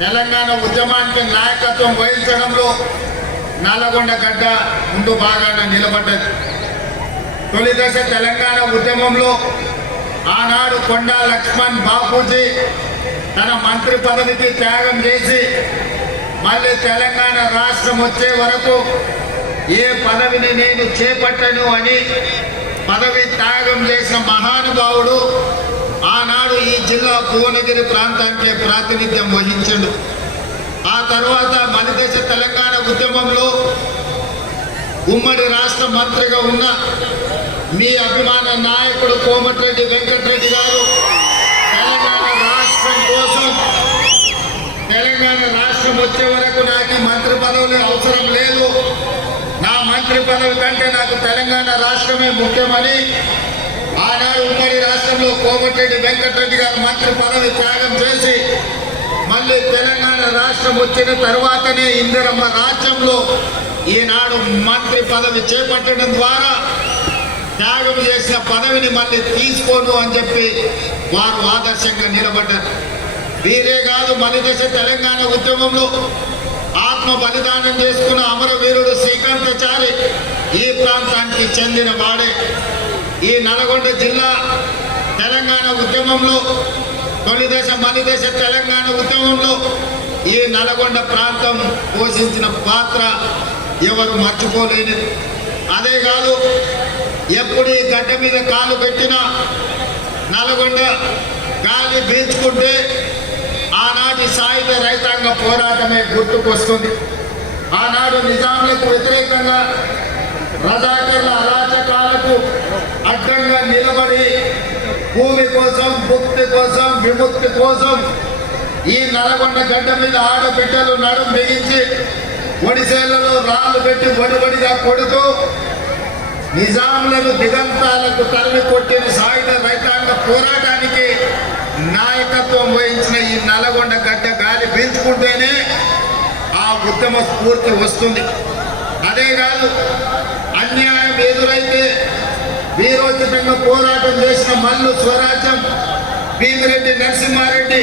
తెలంగాణ ఉద్యమానికి నాయకత్వం వహించడంలో నల్లగొండ గడ్డ ముందు భాగాన నిలబడ్డది. తొలి దశ తెలంగాణ ఉద్యమంలో ఆనాడు కొండా లక్ష్మణ్ బాపూజీ తన మంత్రి పదవికి త్యాగం చేసి మళ్ళీ తెలంగాణ రాష్ట్రం వచ్చే వరకు ఏ పదవిని నేను చేపట్టను అని పదవి త్యాగం చేసిన మహానుభావుడు ఆనాడు ఈ జిల్లా భువనగిరి ప్రాంతానికి ప్రాతినిధ్యం వహించాడు. ఆ తర్వాత మలిదశ తెలంగాణ ఉద్యమంలో ఉమ్మడి రాష్ట్ర మంత్రిగా ఉన్న మీ అభిమాన నాయకుడు కోమటిరెడ్డి వెంకటరెడ్డి గారు తెలంగాణ రాష్ట్రం కోసం తెలంగాణ రాష్ట్రం వచ్చే వరకు నాకు మంత్రి పదవులు అవసరం లేదు, నా మంత్రి పదవి కంటే నాకు తెలంగాణ రాష్ట్రమే ముఖ్యమని ఆనాడు ఉమ్మడి రాష్ట్రంలో కోమటిరెడ్డి వెంకటరెడ్డి గారు మంత్రి పదవి త్యాగం చేసి మళ్ళీ తెలంగాణ రాష్ట్రం వచ్చిన తర్వాతనే ఇందిరమ్మ రాజ్యంలో ఈనాడు మంత్రి పదవి చేపట్టడం ద్వారా త్యాగం చేసిన పదవిని మళ్ళీ తీసుకోను అని చెప్పి వారు ఆదర్శంగా నిలబడ్డారు. వీరే కాదు, మలిదశ తెలంగాణ ఉద్యమంలో ఆత్మ బలిదానం చేసుకున్న అమరవీరుడు శ్రీకాంతాచారి ఈ ప్రాంతానికి చెందిన వాడే. ఈ నల్గొండ జిల్లా తెలంగాణ ఉద్యమంలో తొలిదశ మలిదశ తెలంగాణ ఉద్యమంలో ఈ నల్గొండ ప్రాంతం పోషించిన పాత్ర ఎవరు మర్చిపోలేనిది. అదే కాదు, ఎప్పుడు ఈ గడ్డ మీద కాలు పెట్టినా నల్గొండ గాలి పీల్చుకుంటే ఆనాటి సాయుధ రైతాంగ పోరాటమే గుర్తుకొస్తుంది. ఆనాడు నిజాంలకు వ్యతిరేకంగా రజాకర్ల అరాచకాలకు అడ్డంగా నిలబడి భూమి కోసం, భుక్తి కోసం, విముక్తి కోసం ఈ నల్గొండ గడ్డ మీద ఆడబిడ్డలు నడుం బిగించి ఒడిసేళ్లలో రాళ్ళు పెట్టి వడివడిగా కొడుతూ నిజాంలను దిగంతాలకు తరిమి కొట్టిన సాయుధ రైతాంగ పోరాటానికి నాయకత్వం వహించిన ఈ నల్గొండ గడ్డ గాలి పీల్చుకుంటేనే ఆ ఉద్యమ స్ఫూర్తి వస్తుంది. అదే కాదు, అన్యాయం ఎదురైతే వీరోచితంగా పోరాటం చేసిన మల్లు స్వరాజ్యం భీమిరెడ్డి నరసింహారెడ్డి